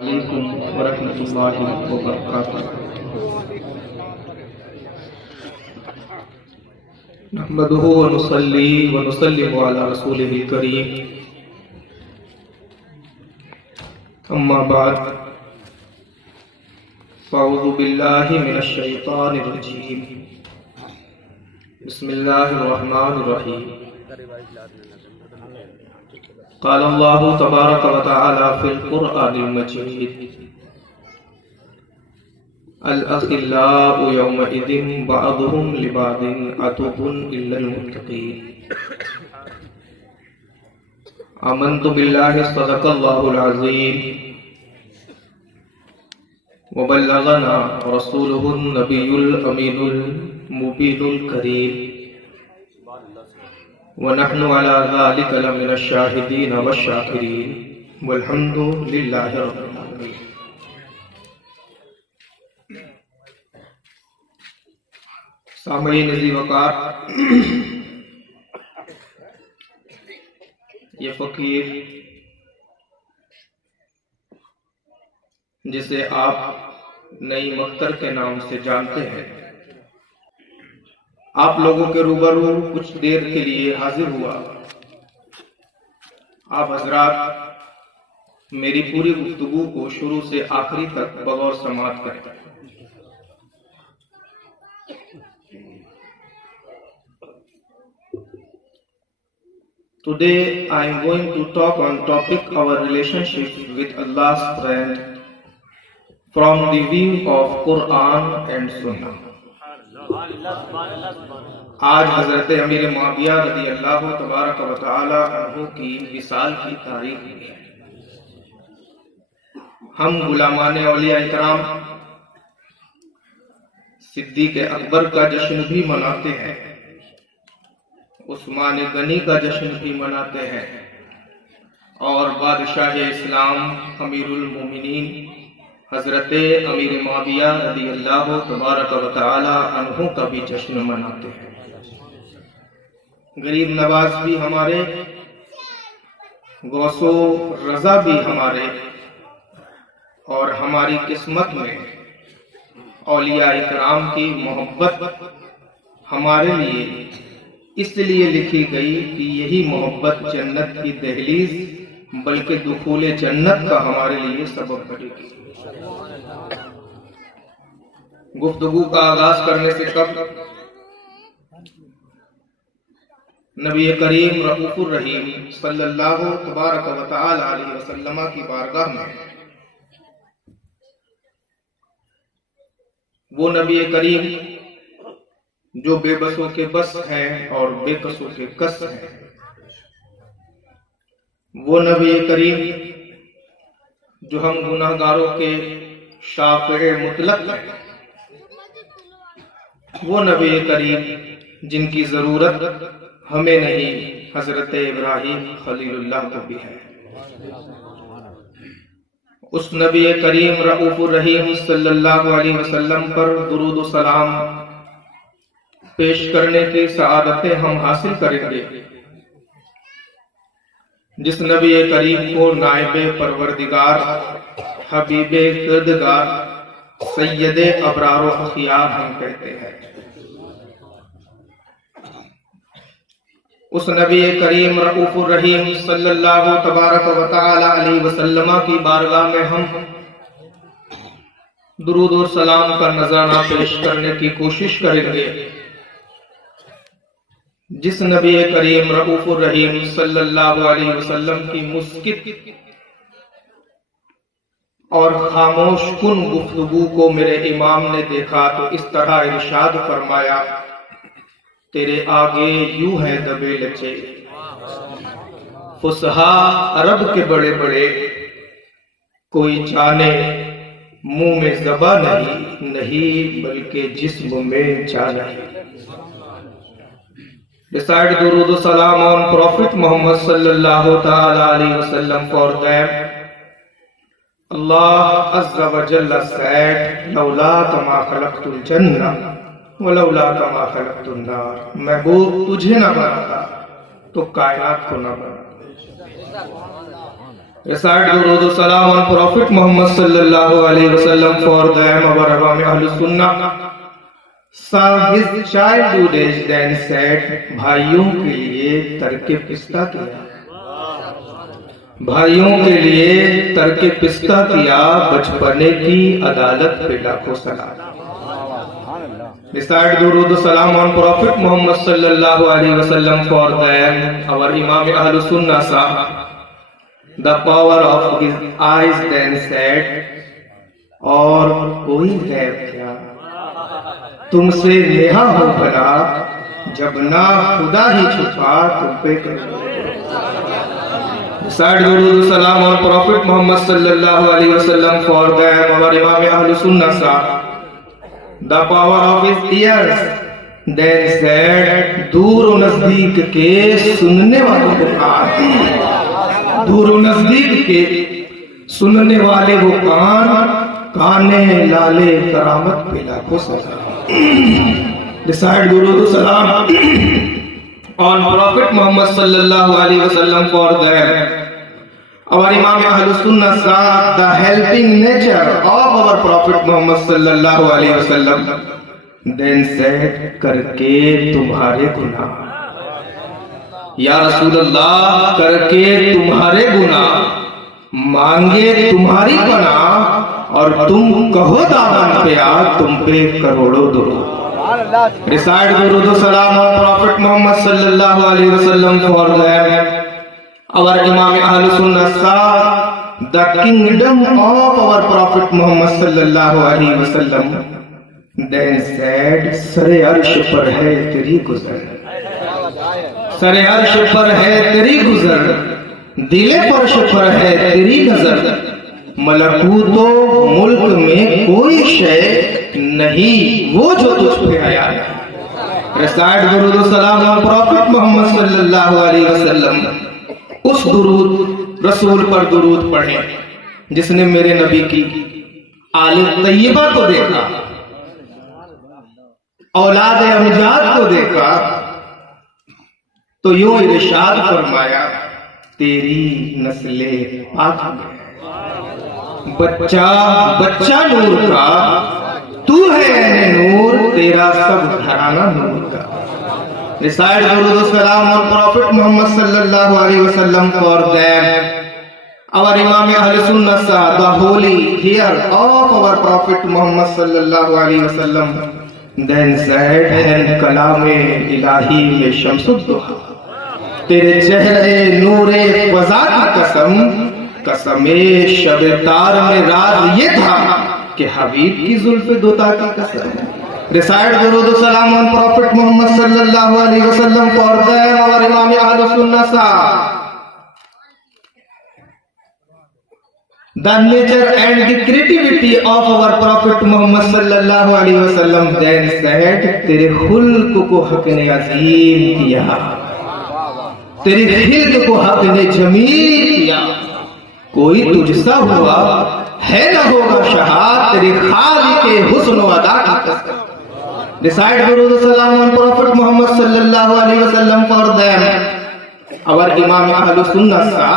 علیکم ورحمۃ اللہ وبرکاتہ۔ نحمدہ ونصلی ونسلم علی رسولہ الکریم، اما بعد فاعوذ باللہ من الشیطان الرجیم، بسم اللہ الرحمن الرحیم۔ قال اللہ تبارک و تعالی فی القرآن المجید، الاخلاء یومئذ بعضهم لبعض عدو الا المتقین۔ آمنت باللہ صدق اللہ العظیم وبلغنا رسولہ النبی الامین المبین الکریم، ونحن على ذلك لمن الشاهدين والشاكرين والحمد لله رب العالمين۔ سامعین عزیز وقار، یہ فقیر جسے آپ نئی مختر کے نام سے جانتے ہیں، آپ لوگوں کے روبرو کچھ دیر کے لیے حاضر ہوا۔ آپ حضرات میری پوری گفتگو کو شروع سے آخری تک بغور سماعت کریں۔ Today I am going to talk on topic our relationship with Allah's friend from the view of Quran and Sunnah۔ آج حضرت امیر معاویہ رضی اللہ تبارک و تعالی عنہ کی وصال کی تاریخ ہے۔ ہم غلامان اولیاء کرام صدیق اکبر کا جشن بھی مناتے ہیں، عثمان غنی کا جشن بھی مناتے ہیں، اور بادشاہ اسلام امیر المومنین حضرت امیر معاویہ رضی اللہ تبارک و تعالی عنہ کا بھی جشن مناتے ہیں۔ غریب نواز بھی ہمارے، غوث و رضا بھی ہمارے، اور ہماری قسمت میں اولیاء کرام کی محبت ہمارے لیے اس لیے لکھی گئی کہ یہی محبت جنت کی دہلیز بلکہ دخول جنت کا ہمارے لیے سبب بنے گی۔ گفتگو کا آغاز کرنے سے قبل نبی کریم رؤوف الرحیم صلی اللہ تبارک و تعالی علیہ وسلم کی بارگاہ میں وہ نبی کریم جو بے بسوں کے بس ہیں اور بے کسوں کے کس ہیں، وہ نبی کریم جو ہم گناہگاروں کے شافع مطلق ہیں، وہ نبی کریم جن کی ضرورت ہمیں نہیں حضرت ابراہیم خلیل اللہ کو بھی ہے۔ اس نبی کریم رؤوف الرحیم صلی اللہ علیہ وسلم پر درود و سلام پیش کرنے کی سعادتیں ہم حاصل کریں گے، جس نبی کریم کو نائب پروردگار، حبیب کردگار، سید ابرار و اخیار ہم کہتے ہیں۔ اس نبی کریم رؤوف الرحیم صلی اللہ تبارک و تعالی علیہ وسلم کی بارگاہ میں ہم درود و سلام کا نذرانہ پیش کرنے کی کوشش کریں گے، جس نبی کریم رؤوف الرحیم صلی اللہ علیہ وسلم کی مسکت اور خاموش کن گفتگو کو میرے امام نے دیکھا تو اس طرح ارشاد فرمایا، تیرے آگے یوں ہیں دبے لچے فصحا عرب کے بڑے بڑے، کوئی جانے منہ میں زبا نہیں بلکہ جسم میں جان ہے۔ Recite Durood Salam on Prophet Muhammad sallallahu ta'ala alayhi wa sallam for them. Allah Azza wa Jalla said, لَوْلَا كَمَا خَلَقْتُ الْجَنَّةَ وَلَوْلَا كَمَا خَلَقْتُ النَّارَ۔ محبوب تجھے نہ بناتا تو کائنات کو نہ بناتا۔ Recite Durood Salam on Prophet Muhammad sallallahu alaihi wasallam for them, our Awam Ahlus Sunnah. Saw his childhood age, then said, بھائیوں کے لیے ترک پستہ کیا، بھائیوں کے لیے ترک پستہ کیا، بچپنے کی عدالت پہ لاکھوں سلام. Recite Durood Salam on Prophet Muhammad sallallahu alaihi wasallam for them, our Imam Ahlus Sunnah saw the power of his eyes, then said, اور کوئی غیب کیا تم سے نہا ہو بھلا، جب نہ خدا ہی چھپا تم پہ کرو. Recite Durood Salam on Prophet Muhammad sallallahu alaihi wasallam for them, our Imam Ahlus Sunnah saw the power of his ears, then said, دور و نزدیک کے سننے والوں کو کان، دور و نزدیک کے سننے والے وہ کان، کانے لالے کرامت پہ لاکھوں سلام. Recite Durood Salam on Prophet Muhammad sallallahu alaihi wasallam for them. Our Imam Ahlus Sunnah saw the helping nature of our Prophet Muhammad sallallahu alaihi wasallam, then said, کر کے تمہارے گناہ یا رسول اللہ، کر کے تمہارے گناہ، مانگے تمہاری پناہ، اور تم کہو دامن پہ آ تم پہ کروڑوں درود. Recite Durood Salam on Prophet Muhammad sallallahu alaihi wasallam for them. Our Imam Ahlus Sunnah saw the kingdom of our Prophet Muhammad sallallahu alaihi wasallam, then said, سر عرش پر ہے تیری گزر، سر عرش پر ہے تیری گزر، دل فرش پر ہے تیری نظر، ملکوت و ملک میں کوئی شے نہیں وہ جو تجھ پہ آیا ہے. Recite Durood Salam on Prophet Muhammad sallallahu alaihi wasallam. اس درود رسول پر درود پڑھیں جس نے میرے نبی کی آل طیبہ کو دیکھا، اولاد امجاد کو دیکھا تو یوں ارشاد فرمایا، تیری نسل پاک میں بچہ بچہ نور کا، تو ہے عین نور، تیرا سب گھرانہ نور کا. Recite Durood Salam on Prophet Muhammad sallallahu alaihi wasallam for them. Our Imam Ahlus Sunnah saw the holy hair of our Prophet Muhammad sallallahu alaihi wasallam, then said, and کلام الہی میں شمس الضحیٰ، تیرے چہرے نور فضا کی قسم، قسم شب تار میں راز یہ تھا کہ حبیب کی زلف دوتا کی قسم. Recite Durood Salam on Prophet Muhammad sallallahu alaihi wasallam for them. Our Imam Ahlus Sunnah saw the nature and the creativity of our Prophet Muhammad sallallahu alaihi wasallam, then said, تیرے خلق کو حق نے عظیم کیا، تیرے خلق کو حق نے جمیل کیا، کوئی تجھ سا ہوا ہے نہ ہوگا شہاد، تیرے خالق حسن و ادا کی قسم. Recite Durood Salam on Prophet Muhammad sallallahu alaihi wasallam for them. Our Imam Ahlus Sunnah saw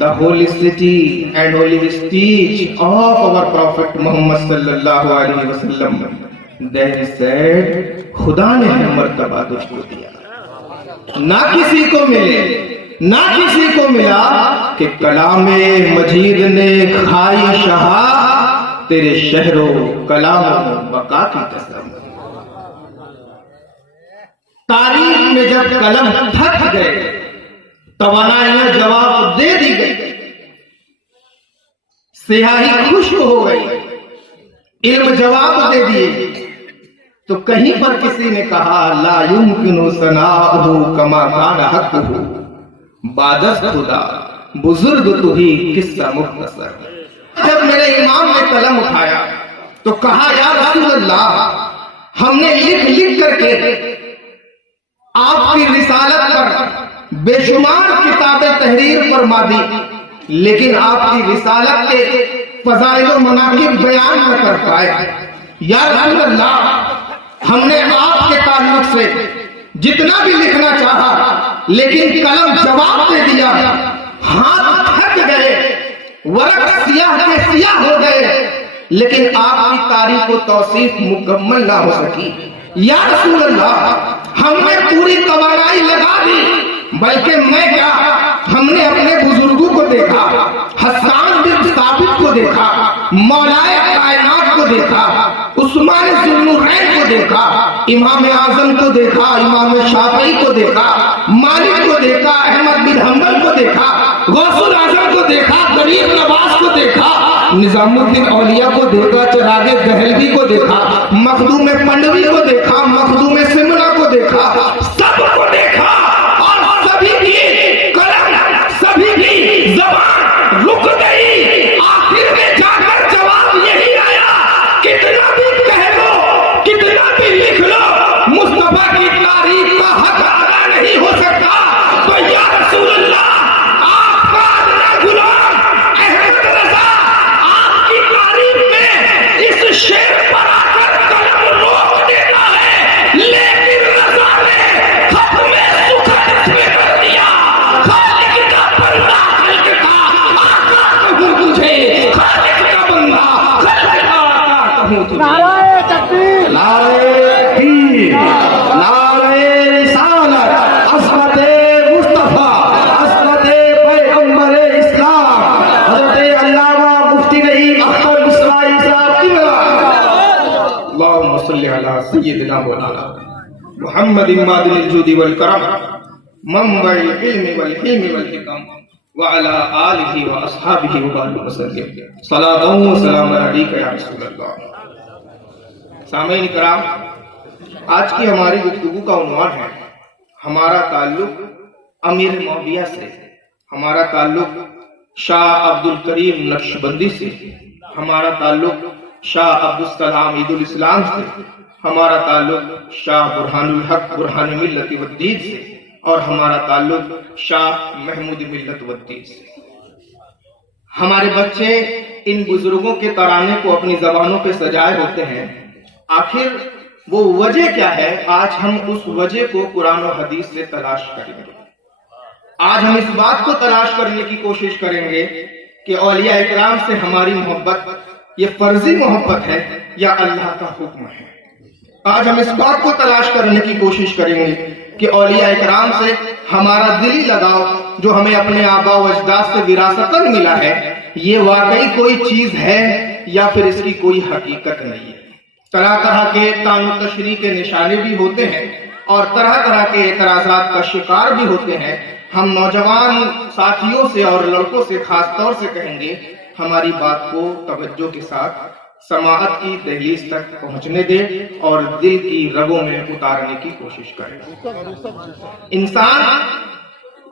the holy city and holy speech of our Prophet Muhammad sallallahu alaihi wasallam, then said, خدا نے مرتبہ تجھ کو دیا، نہ کسی کو ملے نہ کسی کو ملا کہ کلام مجید نے کھائی شہا، تیرے شہر و کلام بقا کی قسم. تاریخ میں جب قلم تھک گئے، توانائیاں جواب دے دی گئی، سیاہی خشک ہو گئی، علم جواب دے دیے، تو کہیں پر کسی نے کہا لا یمکن ثناؤہ کما کان حقہ، بادست خدا بزرگ تو ہی قصہ مختصر. جب میرے امام نے قلم اٹھایا تو کہا یا رسول اللہ، ہم نے لکھ لکھ کر کے آپ کی رسالت پر بے شمار کتابیں تحریر فرما دی، لیکن آپ کی رسالت کے فضائل و مناقب بیان نہ کر پائے. یا رسول اللہ، ہم نے آپ کے تعلق سے جتنا بھی لکھنا چاہا لیکن قلم جواب دے دیا، ہاتھ تھک گئے، ورق سیاہ کے سیاہ ہو گئے لیکن آپ کی تعریف و توصیف مکمل نہ ہو سکی۔ یا رسول اللہ، ہم نے پوری توانائی لگا دی، بلکہ میں کیا، ہم نے اپنے بزرگوں کو دیکھا، حسان بن ثابت کو دیکھا، مولا کائنات کو دیکھا، عثمان ذو النورین کو دیکھا، امام اعظم کو دیکھا، امام شافعی کو دیکھا، مالک کو دیکھا، احمد بن حنبل کو دیکھا، غوث الاعظم کو دیکھا، غریب نواز کو دیکھا، نظام الدین اولیاء کو دیکھا، چراغ دہلوی کو دیکھا، مخدوم پنڈوی کو دیکھا، مخدوم سمنا کو دیکھا، سب کو دیکھا، اور سبھی کی قلم، سبھی کی زبان رک گئی۔ آخر میں جا کر جواب یہی آیا، کتنا بھی کہہ لو، کتنا بھی لکھ لو، مصطفیٰ کی تعریف کا حق ادا نہیں ہو سکتا۔ تو یا رسول اللہ، آپ کا ادنا غلام احمد رضا آپ کی تعریف میں اس شعر پر آ کر قلم روک دیتا ہے، لیکن رضا نے خط میں سکھر اس میں کر دیا، خالق کا بندہ خلق کا آقا کہوں تجھے، خالق کا بندہ خلق کا آقا کہوں تجھے۔ نعرہ تکبیر، نعرہ تکبیر، نعرہ رسالت، عصمت مصطفیٰ، عصمت پیغمبر اسلام، حضرت علامہ مفتی نعیم اختر اسماعیل صاحب قبلہ۔ اللہم صلی علی سیدنا مولانا محمد مادن الجود والکرم، منبع العلم والحلم والحکم، وعلى آلہ واصحابہ وبارک وسلم، صلاۃ و سلام علیک یا رسول اللہ۔ سامعین کرام، آج کی ہماری گفتگو کا عنوان ہے ہمارا تعلق امیر معاویہ سے، ہمارا تعلق شاہ عبد الکریم نقشبندی سے، ہمارا تعلق شاہ عبد السلام عید الاسلام سے، ہمارا تعلق شاہ برہان الحق برہان ملت والدین سے، اور ہمارا تعلق شاہ محمود ملت والدین سے۔ ہمارے بچے ان بزرگوں کے ترانے کو اپنی زبانوں پہ سجائے ہوتے ہیں، آخر وہ وجہ کیا ہے؟ آج ہم اس وجہ کو قرآن و حدیث سے تلاش کریں گے۔ آج ہم اس بات کو تلاش کرنے کی کوشش کریں گے کہ اولیاء اکرام سے ہماری محبت یہ فرضی محبت ہے یا اللہ کا حکم ہے۔ آج ہم اس بات کو تلاش کرنے کی کوشش کریں گے کہ اولیاء اکرام سے ہمارا دلی لگاؤ جو ہمیں اپنے آباء و اجداد سے وراثتاً ملا ہے، یہ واقعی کوئی چیز ہے یا پھر اس کی کوئی حقیقت نہیں ہے۔ طرح طرح کے طعن و تشریح کے نشانے بھی ہوتے ہیں اور طرح طرح کے اعتراضات کا شکار بھی ہوتے ہیں۔ ہم نوجوان ساتھیوں سے اور لڑکوں سے خاص طور سے کہیں گے، ہماری بات کو توجہ کے ساتھ سماعت کی دہلیز تک پہنچنے دے اور دل کی رگوں میں اتارنے کی کوشش کریں۔ انسان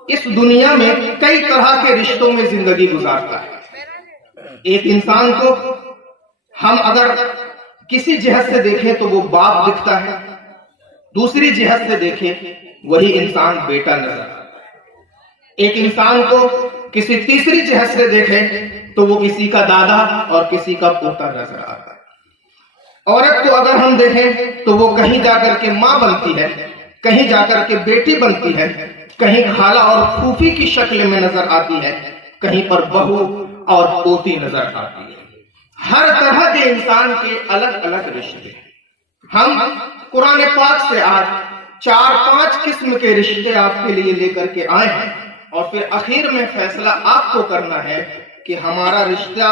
اس دنیا میں کئی طرح کے رشتوں میں زندگی گزارتا ہے۔ ایک انسان کو ہم اگر کسی جہت سے دیکھیں تو وہ باپ دکھتا ہے، دوسری جہت سے دیکھیں وہی انسان بیٹا نظر آتا ہے۔ ایک انسان کو کسی تیسری جہت سے دیکھیں تو وہ کسی کا دادا اور کسی کا پوتا نظر آتا ہے۔ عورت کو اگر ہم دیکھیں تو وہ کہیں جا کر کے ماں بنتی ہے، کہیں جا کر کے بیٹی بنتی ہے، کہیں خالہ اور پھوپھی کی شکل میں نظر آتی ہے، کہیں پر بہو اور پوتی نظر آتی ہے۔ ہر طرح کے انسان کے الگ الگ رشتے۔ ہم قرآن پاک سے آج 4-5 قسم کے رشتے آپ کے لیے لے کر کے آئے ہیں، اور پھر آخر میں فیصلہ آپ کو کرنا ہے کہ ہمارا رشتہ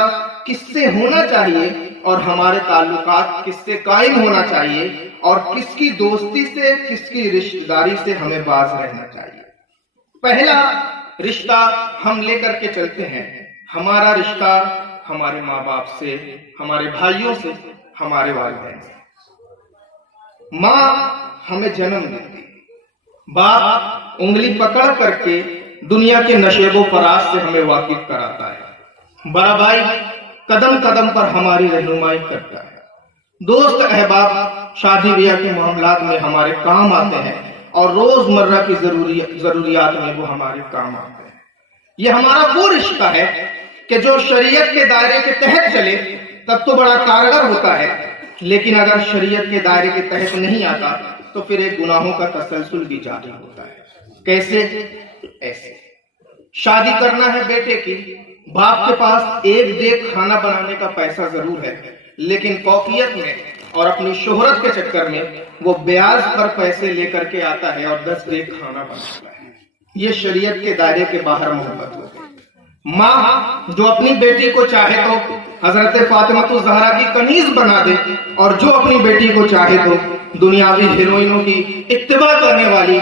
کس سے ہونا چاہیے اور ہمارے تعلقات کس سے قائم ہونا چاہیے، اور کس کی دوستی سے کس کی رشتہ داری سے ہمیں باز رہنا چاہیے۔ پہلا رشتہ ہم لے کر کے چلتے ہیں، ہمارا رشتہ ہمارے ماں باپ سے، ہمارے بھائیوں سے، ہمارے والدین سے۔ ماں ہمیں جنم دیتی، باپ انگلی پکڑ کر کے دنیا کے نشیب و فراز سے ہمیں واقف کراتا ہے، بڑا بھائی قدم قدم پر ہماری رہنمائی کرتا ہے، دوست احباب شادی بیاہ کے معاملات میں ہمارے کام آتے ہیں، اور روز مرہ کی ضروریات میں وہ ہمارے کام آتے ہیں۔ یہ ہمارا وہ رشتہ ہے کہ جو شریعت کے دائرے کے تحت چلے تب تو بڑا کارگر ہوتا ہے، لیکن اگر شریعت کے دائرے کے تحت نہیں آتا تو پھر ایک گناہوں کا تسلسل بھی جاری ہوتا ہے۔ کیسے؟ ایسے شادی کرنا ہے بیٹے کی، باپ کے پاس ایک دیگ کھانا بنانے کا پیسہ ضرور ہے، لیکن فوقیت میں اور اپنی شہرت کے چکر میں وہ بیاض پر پیسے لے کر کے آتا ہے اور 10 دیگ کھانا بناتا ہے۔ یہ شریعت کے دائرے کے باہر محبت ہوتی ہے۔ ماں جو اپنی بیٹی کو چاہے تو حضرت فاطمہ الزہرا کی کنیز بنا دے، اور جو اپنی بیٹی کو چاہے تو دنیاوی ہیروئنوں کی اتباع کرنے والی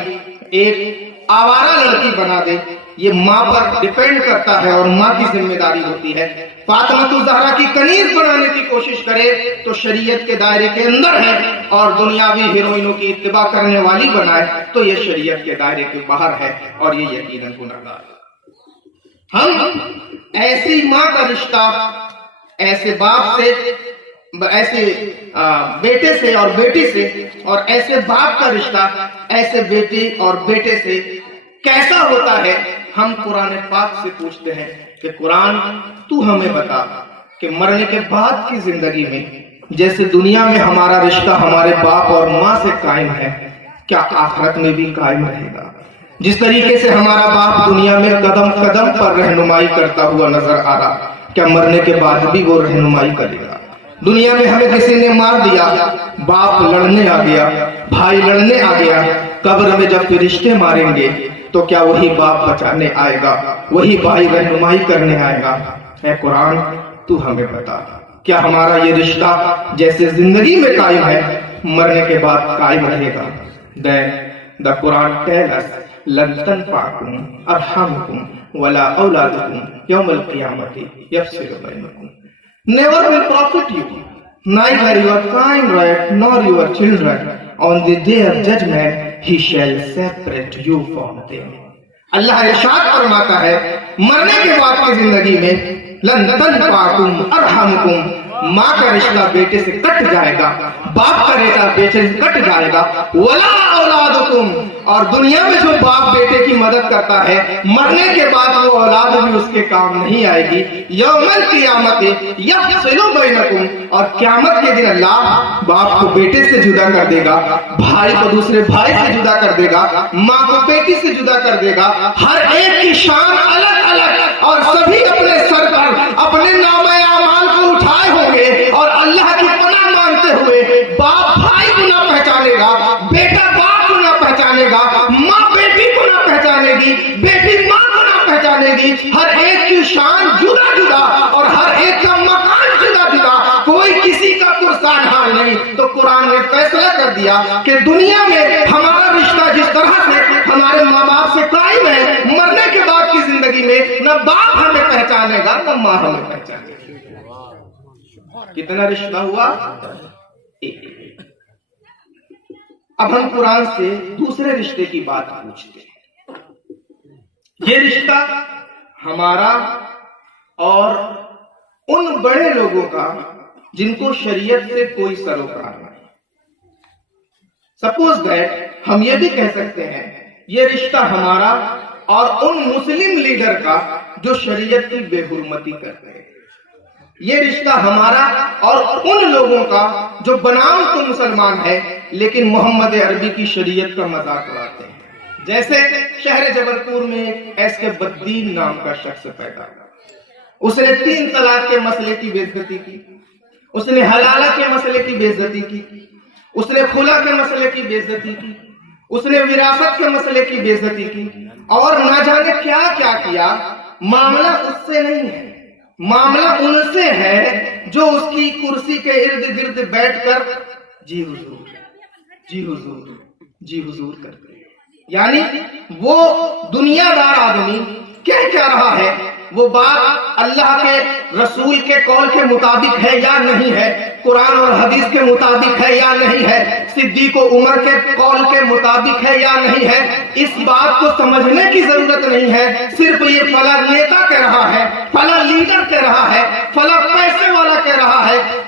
ایک آوارہ لڑکی بنا دے، یہ ماں پر ڈیپینڈ کرتا ہے اور ماں کی ذمہ داری ہوتی ہے۔ فاطمہ الزہرا کی کنیز بنانے کی کوشش کرے تو شریعت کے دائرے کے اندر ہے، اور دنیاوی ہیروئنوں کی اتباع کرنے والی بنائے تو یہ شریعت کے دائرے کے باہر ہے، اور یہ یقیناً گناہگار ہے۔ ہم ایسی ماں کا رشتہ ایسے باپ سے، ایسے بیٹے سے اور بیٹی سے، اور ایسے باپ کا رشتہ ایسے بیٹی اور بیٹے سے کیسا ہوتا ہے، ہم قرآن پاک سے پوچھتے ہیں کہ قرآن تو ہمیں بتا کہ مرنے کے بعد کی زندگی میں جیسے دنیا میں ہمارا رشتہ ہمارے باپ اور ماں سے قائم ہے، کیا آخرت میں بھی قائم رہے گا؟ جس طریقے سے ہمارا باپ دنیا میں قدم قدم پر رہنمائی کرتا ہوا نظر آ رہا، کیا مرنے کے بعد بھی وہ رہنمائی کرے گا؟ دنیا میں ہمیں کسی نے مار دیا، باپ لڑنے آ گیا، بھائی لڑنے آ گیا، قبر میں جب فرشتے ماریں گے تو کیا وہی باپ بچانے آئے گا، وہی بھائی رہنمائی کرنے آئے گا؟ اے قرآن تو ہمیں بتا، کیا ہمارا یہ رشتہ جیسے زندگی میں قائم ہے مرنے کے بعد قائم رہے گا؟ Then the Quran tells us لن تنفعكم أرحامكم ولا أولادكم يوم القيامة يفصل بينكم. Never will profit you, neither your kind right nor your children. On the day of judgment he shall separate you from them. اللہ ارشاد فرماتا ہے مرنے کے بعد کی زندگی میں لن تنفعكم أرحامكم، ماں کا رشتہ بیٹے سے کٹ جائے گا، باپ کا رشتہ بیٹے سے کٹ جائے گا، ولا اولادکم، اور دنیا میں جو باپ بیٹے کی مدد کرتا ہے مرنے کے بعد وہ اولاد بھی اس کے کام نہیں آئے گی۔ یوم القیامت یفصل بینکم، اور قیامت کے دن اللہ باپ کو بیٹے سے جدا کر دے گا، بھائی کو دوسرے بھائی سے جدا کر دے گا، ماں کو بیٹی سے جدا کر دے گا۔ ہر ایک کی شان الگ الگ، اور سبھی اپنے سر پر اپنے نامہ اعمال کو اٹھائے ہوں گے، اور اللہ کی پناہ مانگتے ہوئے باپ بھائی کو نہ پہچانے گا، بیٹا باپ کو نہ پہچانے گا، ماں بیٹی کو نہ پہچانے گی، بیٹی ماں کو نہ پہچانے گی۔ ہر ایک کی شان جدا جدا اور ہر ایک کا مکان جدا جدا، کوئی کسی کا پرسان حال نہیں۔ تو قرآن نے فیصلہ کر دیا کہ دنیا میں ہمارا رشتہ جس طرح سے ہمارے ماں باپ سے قائم ہے، مرنے کے بعد کی زندگی میں نہ باپ ہمیں پہچانے گا نہ ماں ہمیں پہچانے گا۔ کتنا رشتہ ہوا؟ ایک۔ اب ہم قرآن سے دوسرے رشتے کی بات پوچھتے ہیں۔ یہ رشتہ ہمارا اور ان بڑے لوگوں کا جن کو شریعت سے کوئی سروکار نہیں۔ سپوز دیٹ ہم یہ بھی کہہ سکتے ہیں یہ رشتہ ہمارا اور ان مسلم لیڈر کا جو شریعت کی بے حرمتی کرتے ہیں۔ یہ رشتہ ہمارا اور ان لوگوں کا جو بنام تو مسلمان ہے لیکن محمد عربی کی شریعت کا مذاق اڑاتے ہیں۔ جیسے شہر جبل پور میں ایک ایس کے بدین نام کا شخص پیدا ہوا، اس نے 3 طلاق کے مسئلے کی بے عزتی کی، اس نے حلالہ کے مسئلے کی بے عزتی کی، اس نے خلا کے مسئلے کی بے عزتی کی، اس نے وراثت کے مسئلے کی بے عزتی کی، اور نہ جانے کیا کیا کیا۔ معاملہ اس سے نہیں ہے، معاملہ ان سے ہے جو اس کی کرسی کے ارد گرد بیٹھ کر جی حضور جی حضور جی حضور کرتے ہیں۔ یعنی وہ دنیا دار آدمی کہہ کیا رہا ہے، وہ بات اللہ کے رسول کے قول کے مطابق ہے یا نہیں ہے، قرآن اور حدیث کے مطابق ہے یا نہیں ہے، صدیق و عمر کے قول کے مطابق ہے یا نہیں ہے، اس بات کو سمجھنے کی ضرورت نہیں ہے۔ صرف یہ فلاں نیتا کہہ رہا ہے، فلاں لیڈر کہہ رہا ہے، فلاں پیسے والا کہہ رہا ہے،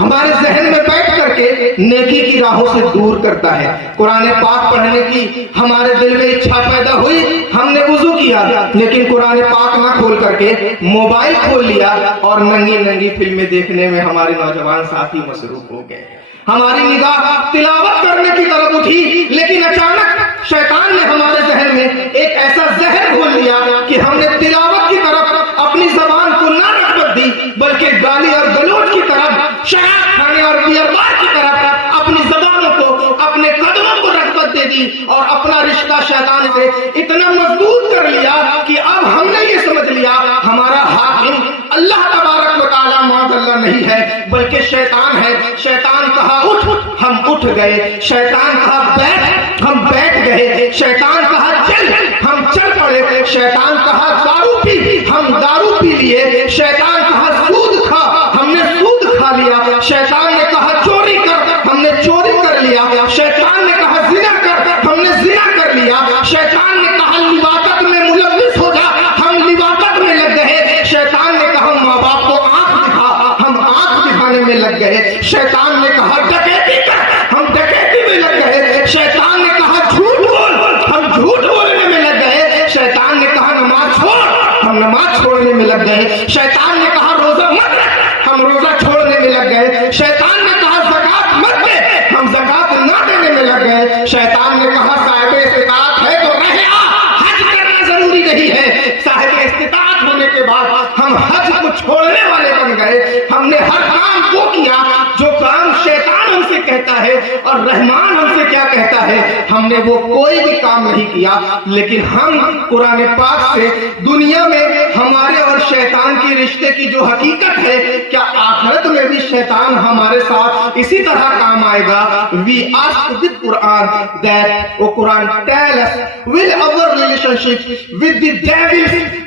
ہمارے ذہن میں بیٹھ کر کے نیکی کی راہوں سے دور کرتا ہے۔ قرآن پاک پڑھنے کی ہمارے دل میں اچھا پیدا ہوئی، ہم نے وضو کیا، لیکن قرآن پاک نہ کھول کر کے موبائل کھول لیا اور ننگی ننگی فلمیں دیکھنے میں ہمارے نوجوان ساتھی مصروف ہو گئے۔ ہماری نگاہ تلاوت کرنے کی طرف اٹھی، لیکن اچانک شیطان نے ہمارے ذہن میں ایک ایسا زہر گھول دیا کہ ہم نے تلاوت کی طرف اپنی زبان کو نہ رغبت دی، بلکہ گالی اور گلوچ کی طرف، شراب کھانے اور بیئر بار کی طرف اپنی زبانوں کو، اپنے قدموں کو رغبت دے دی اور اپنا رشتہ شیطان سے اتنا مضبوط کر لیا کہ اب ہم نے یہ سمجھ لیا ہمارا حاکم اللہ تبارک و تعالیٰ معاذ اللہ نہیں ہے بلکہ شیطان ہے۔ شیطان کہا اٹھ، ہم اٹھ گئے۔ شیطان کہا بیٹھ، ہم بیٹھ گئے۔ شیطان کہا چل، ہم چل پڑے۔ شیطان کہا دارو پی، ہم دارو پی لیے۔ شیطان کہا سود کھا، ہم نے سود کھا لیا۔ شیطان نے کہا چوری کر، ہم نے چوری کر لیا۔ شیطان نے کہا زنا کر، ہم نے زنا کر لیا۔ شیطان نے کہا لواطت میں ملوث ہو جا، ہم لواطت میں لگ گئے۔ شیطان نے کہا ماں باپ کو آنکھ دکھا، ہم آنکھ دکھانے میں لگ گئے۔ شیطان نے کہا ڈکیتی کر، ہم ڈکیتی میں لگ گئے۔ شیطان نے کہا جھوٹ بول، ہم جھوٹ بولنے میں لگ گئے۔ شیطان نے کہا نماز چھوڑ، ہم نماز چھوڑنے میں لگ گئے۔ شیطان نے کہا روزہ مت رکھ، ہم روزہ چھوڑنے میں لگ گئے۔ شیطان نے کہا زکات مت دے، ہم زکات نہ دینے میں لگ گئے۔ شیطان نے کہا صاحب استطاعت ہے تو رہ آ، حج کرنا ضروری نہیں ہے۔ صاحب استطاعت ہونے کے بعد ہم حج کو چھوڑنے والے بن گئے۔ ہم نے ہر کام وہ کیا جو کام شیطان ہم سے کہتا ہے اور رحمان ہم سے کیا کہتا ہے، ہم نے وہ کوئی بھی کام نہیں کیا۔ لیکن ہم قرآن پاک سے دنیا میں ہمارے اور شیطان کے رشتے کی جو حقیقت ہے، کیا آخرت میں بھی شیطان ہمارے ساتھ اسی طرح کام آئے گا؟ We ask the Quran that, O Quran, tell us, will our relationship with the devil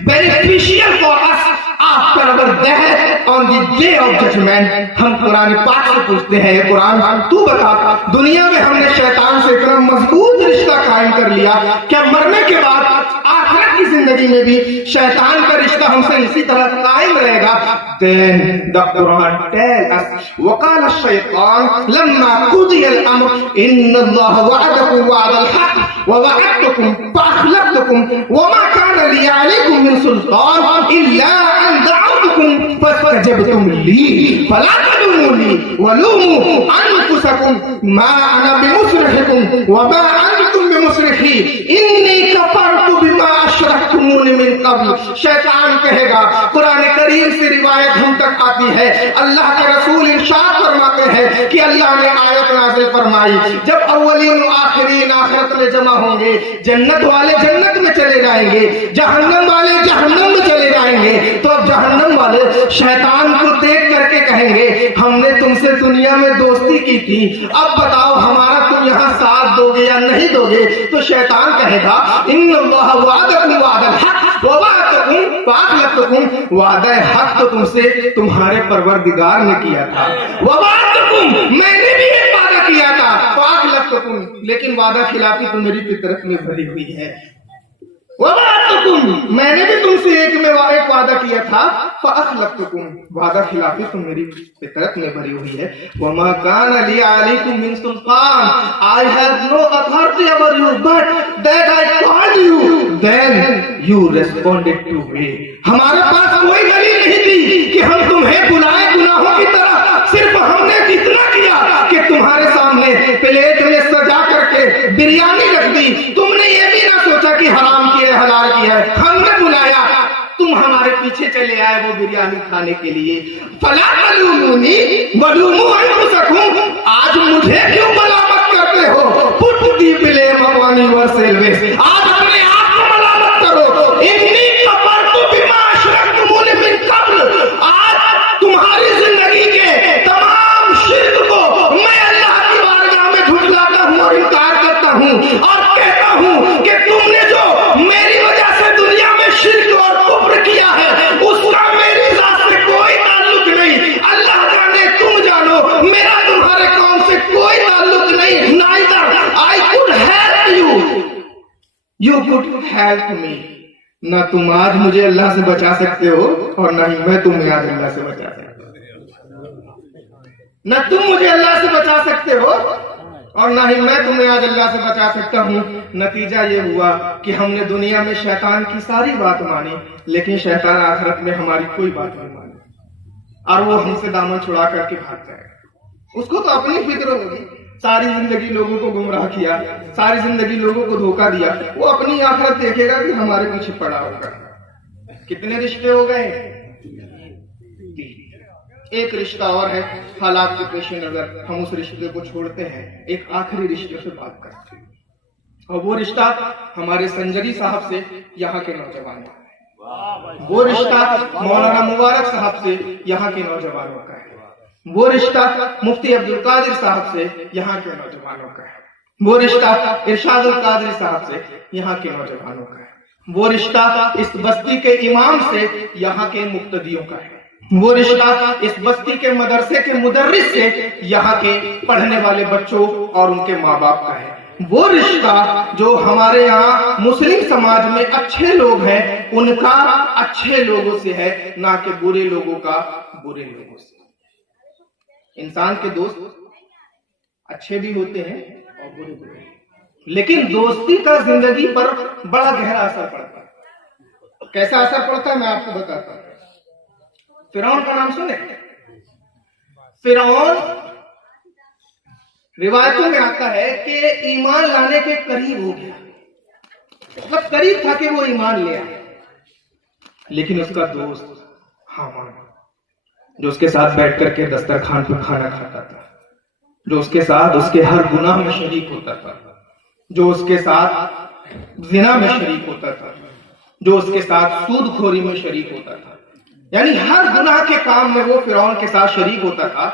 beneficial for us after our death on the day of judgment؟ ہم قرآن پاک سے پوچھتے ہیں، قرآن تو بتا، دنیا میں ہم نے شیطان سے اتنا مضبوط رشتہ قائم کر لیا، کیا مرنے کے بعد آخرت کی زندگی میں بھی شیطان کا رشتہ ہم سے اسی طرح قائم رہے گا؟ Then the Quran tells us, وقال الشيطان لما قضي الأمر إن الله وعدكم وعد الحق ووعدتكم فأخلفتكم وما كان لي عليكم من سلطان إلا أن دعوتكم فاستجبتم لي فلا تلوموني ولوموا أنفسكم ما أنا بمصرخكم وما أنتم بمصرخي إني كفرت بما أشركتموني من قبل۔ شیطان کہے گا، قرآن کریم سے روایت ہم تک آتی ہے، اللہ کے رسول ارشاد فرماتے ہیں کہ اللہ نے آیت نازل فرمائی، جب اولین و آخرین آخرت میں جمع ہوں گے، جنت والے جنت میں چلے جائیں گے، جہنم والے جہنم میں چلے جائیں گے، تو اب جہنم والے شیطان کو دیکھ کر کے کہیں گے ہم نے تم سے دنیا میں دوستی کی تھی، اب بتاؤ ہمارا تم یہاں ساتھ دو گے یا نہیں دو گے؟ تو شیطان کہے گا ان اللہ وعدکم وعد الحق ووعدتکم فاخلفتکم، وعدہ حق تو تم سے تمہارے پروردگار نے کیا تھا، ووعدتکم میں نے بھی ایک وعدہ کیا تھا، فاخلفتکم لیکن وعدہ خلافی تو میری فطرت میں بھری ہوئی ہے، ووعدتکم میں نے بھی تم سے ایک وعدہ کیا تھا، فاخلفتکم وعدہ خلافی تو میری فطرت میں بھری ہوئی ہے، وما کان لی علیکم من سلطان I have no authority over you but that I called you then you responded to me۔ ہمارے پاس کوئی دلیل نہیں تھی کہ ہم تمہیں بلائے گناہوں کی طرح، صرف ہم نے اتنا کیا کہ تمہارے سامنے پلیٹ میں سجا کر کے بریانی رکھ دی، تم نے یہ بھی نہ سوچا کہ حرام کی ہے حلال کی ہے، ہم نے بلایا، تم ہمارے پیچھے چلے آئے وہ بریانی کھانے کے لیے۔ فلا تلومونی ولوموا انفسکم، آج مجھے کیوں ملامت کرتے ہو؟ پٹ دی بلیم اپان یورسیلف، آج اپنے آپ کو ملامت کرو۔ انی کفرت بما اشرکتمونی من قبل، آج تمہاری زندگی کے تمام شرک کو میں اللہ کی بارگاہ میں جھٹلاتا ہوں اور انکار کرتا ہوں اور کہتا ہوں کہ تم نے جو میری وجہ سے دنیا میں شرک اور کفر کیا ہے اس کا میری ذات سے کوئی تعلق نہیں، اللہ جانے تم جانو، میرا تمہارے قوم سے کوئی تعلق نہیں۔ neither I could help you, you could help me، نہ تم آج مجھے اللہ سے بچا سکتے ہو اور نہ ہی میں تمہیں آج اللہ سے بچا سکتا ہوں۔ نہ تم مجھے اللہ سے بچا سکتے ہو اور نہ ہی میں تمہیں آج اللہ سے بچا سکتا ہوں. نتیجہ یہ ہوا کہ ہم نے دنیا میں شیطان کی ساری بات مانی لیکن شیطان آخرت میں ہماری کوئی بات نہیں مانی اور وہ ہم سے دامن چھڑا کر کے بھاگ جائے. اس کو تو اپنی فکر ہوگی. ساری زندگی لوگوں کو گمراہ کیا, ساری زندگی لوگوں کو دھوکہ دیا. وہ اپنی آخرت دیکھے گا کہ ہمارے پیچھے پڑا ہوگا. کتنے رشتے ہو گئے؟ ایک رشتہ اور ہے. حالات کے پیش نظر ہم اس رشتے کو چھوڑتے ہیں, ایک آخری رشتے سے بات کرتے ہیں اور وہ رشتہ ہمارے سنجری صاحب سے یہاں کے نوجوانوں کا ہے. وہ رشتہ مولانا مبارک صاحب سے یہاں کے نوجوانوں کا ہے. وہ رشتہ مفتی عبد القادر صاحب سے یہاں کے نوجوانوں کا ہے. وہ رشتہ ارشاد القادری صاحب سے یہاں کے نوجوانوں کا ہے. وہ رشتہ اس بستی کے امام سے یہاں کے مقتدیوں کا ہے. وہ رشتہ اس بستی کے مدرسے کے مدرس سے یہاں کے پڑھنے والے بچوں اور ان کے ماں باپ کا ہے. وہ رشتہ جو ہمارے یہاں مسلم سماج میں اچھے لوگ ہیں ان کا اچھے لوگوں سے ہے, نہ کہ برے لوگوں کا برے لوگوں سے. انسان کے دوست اچھے بھی ہوتے ہیں اور برے بھی, لیکن دوستی کا زندگی پر بڑا گہرا اثر پڑتا ہے. کیسا اثر پڑتا ہے میں آپ کو بتاتا ہوں. فرعون کا نام سنے؟ فرعون روایتوں میں آتا ہے کہ ایمان لانے کے قریب ہو گیا, بہت قریب تھا کہ وہ ایمان لے آئے, لیکن اس کا دوست حامان جو اس کے ساتھ بیٹھ کر کے دسترخوان پر کھانا کھاتا تھا, جو اس کے ساتھ اس کے ہر گناہ میں شریک ہوتا تھا, جو اس کے ساتھ زنا میں شریک ہوتا تھا, جو اس کے ساتھ سود خوری میں شریک ہوتا تھا, یعنی ہر گناہ کے کام میں وہ فرعون کے ساتھ شریک ہوتا تھا,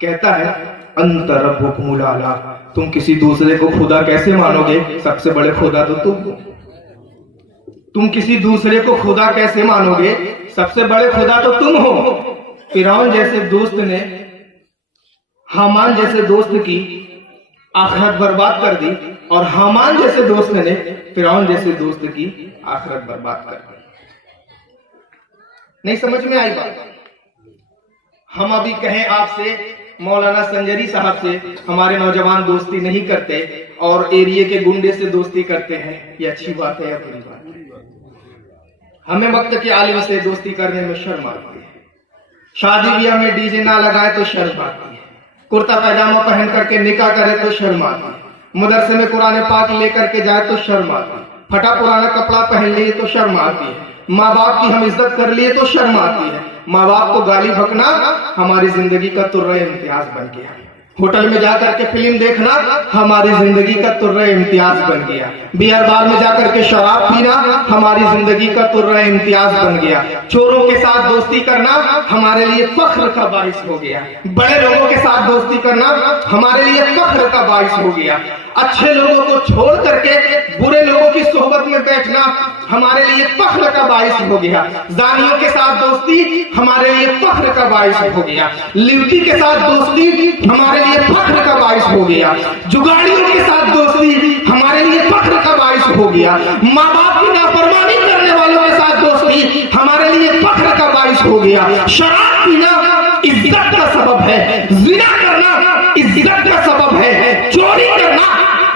کہتا ہے انت ربکم الاعلی, تم کسی دوسرے کو خدا کیسے مانو گے؟ سب سے بڑے خدا تو تم ہو. تم کسی دوسرے کو خدا کیسے مانو گے؟ سب سے بڑے خدا تو تم ہو. فرعون جیسے دوست نے حامان جیسے دوست کی آخرت برباد کر دی اور حامان جیسے دوست نے فرعون جیسے دوست کی آخرت برباد کر دی. نہیں سمجھ میں آئی بات؟ ہم ابھی کہیں آپ سے مولانا سنجری صاحب سے ہمارے نوجوان دوستی نہیں کرتے اور ایریے کے گنڈے سے دوستی کرتے ہیں, یہ اچھی بات ہے یا بری بات ہے؟ ہمیں وقت کے عالم سے دوستی کرنے میں شرم آتی ہے. شادی بیاہ میں ڈی جے نہ لگائے تو شرم آتی ہے. کرتا پیجامہ پہن کر کے نکاح کرے تو شرم آتی ہے. مدرسے میں قرآن پاک لے کر کے جائے تو شرم آتی ہے. پھٹا پرانا کپڑا پہن لیے تو شرم آتی ہے. ماں باپ کی ہم عزت کر لیے تو شرم آتی ہے. ماں باپ کو گالی بکنا ہماری زندگی کا ترہ امتیاز بن گیا. ہوٹل میں جا کر کے فلم دیکھنا ہماری زندگی کا ترہ امتیاز بن گیا. بیئر بار میں جا کر کے شراب پینا ہماری زندگی کا ترہ امتیاز بن گیا. چوروں کے ساتھ دوستی کرنا ہمارے لیے فخر کا باعث ہو گیا. بڑے لوگوں کے ساتھ دوستی کرنا ہمارے لیے فخر کا باعث ہو گیا. اچھے لوگوں کو چھوڑ کر کے برے لوگوں کی صحبت میں بیٹھنا ہمارے لیے فخر کا باعث ہو گیا. زانیوں کے ساتھ دوستی ہمارے لیے فخر کا باعث ہو گیا. لیوٹی کے ساتھ دوستی ہمارے لیے فخر کا باعث ہو گیا. جگاڑیوں کے ساتھ دوستی ہمارے لیے فخر کا باعث ہو گیا. ماں باپ کی نافرمانی کرنے والوں کے ساتھ دوستی ہمارے لیے فخر کا باعث ہو گیا. شراب پینا عزت کا سبب ہے. زنا کرنا عزت کا سبب ہے. چوری کرنا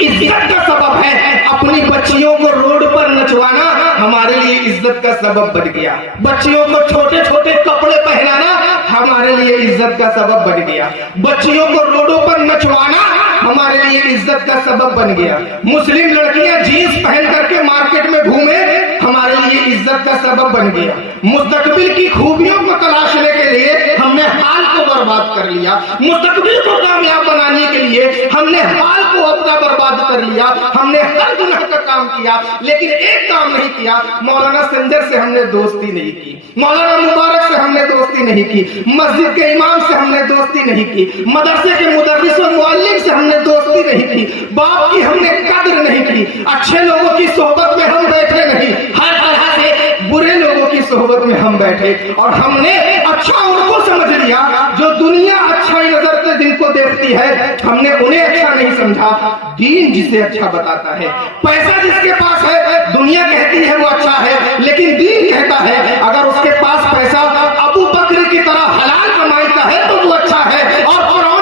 عزت کا سبب ہے. اپنی بچیوں کو روڈ پر نچوانا ہمارے لیے عزت کا سبب بن گیا. بچیوں کو چھوٹے چھوٹے کپڑے پہنانا ہمارے لیے عزت کا سبب بن گیا. بچیوں کو روڈوں پر نچوانا ہمارے لیے عزت کا سبب بن گیا. مسلم لڑکیاں جینس پہن کر کے مارکیٹ میں گھومے ہمارے لیے عزت کا سبب بن گیا. مستقبل کی خوبیوں کو تلاشنے کے لیے ہم نے حال کو برباد کر لیا. مستقبل کو کامیاب بنانے کے لیے ہم نے حال کو اپنا برباد کر لیا. ہم نے ہر گناہ کا کام کیا لیکن ایک کام نہیں کیا. مولانا سنجر سے ہم نے دوستی نہیں کی. مولانا مبارک سے ہم نے دوستی نہیں کی. مسجد کے امام سے ہم نے دوستی نہیں کی. مدرسے کے مدرس و معلم سے ہم نے دوستی نہیں کی. باپ کی ہم نے قدر نہیں کی. اچھے لوگوں کی صحبت میں ہم بیٹھے نہیں. ہر طرح سے برے لوگوں کی صحبت میں ہم بیٹھے اور ہم نے اچھا ان کو سمجھ لیا جو دنیا اچھائی نظر سے جن کو دیکھتی ہے. ہم نے انہیں اچھا نہیں سمجھا. دین جسے اچھا بتاتا ہے. پیسہ جس کے پاس ہے دنیا کہتی ہے وہ اچھا ہے لیکن دین کہتا ہے اگر اس کے پاس پیسہ ابو بکر کی طرح حلال کمائی کا ہے تو وہ اچھا ہے. اور قرآن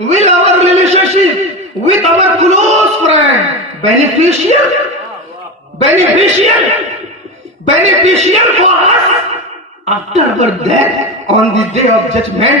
will our relationship with our close friend beneficial for us after our death on the day of judgment?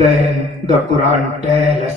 Then the Quran tells us,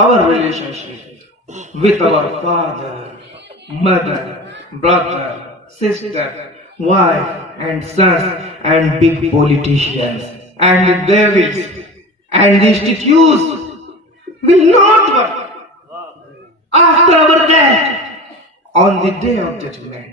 Our relationship with our father, mother, brother, sister, wife and sons and big politicians and devils and institutes will not work after our death on the day of judgment.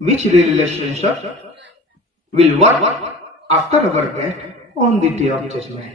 Which relationship will work after our death on the day of judgment?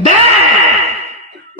Then,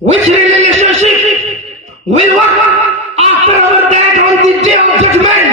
which relationship will work after our death on the day of judgment?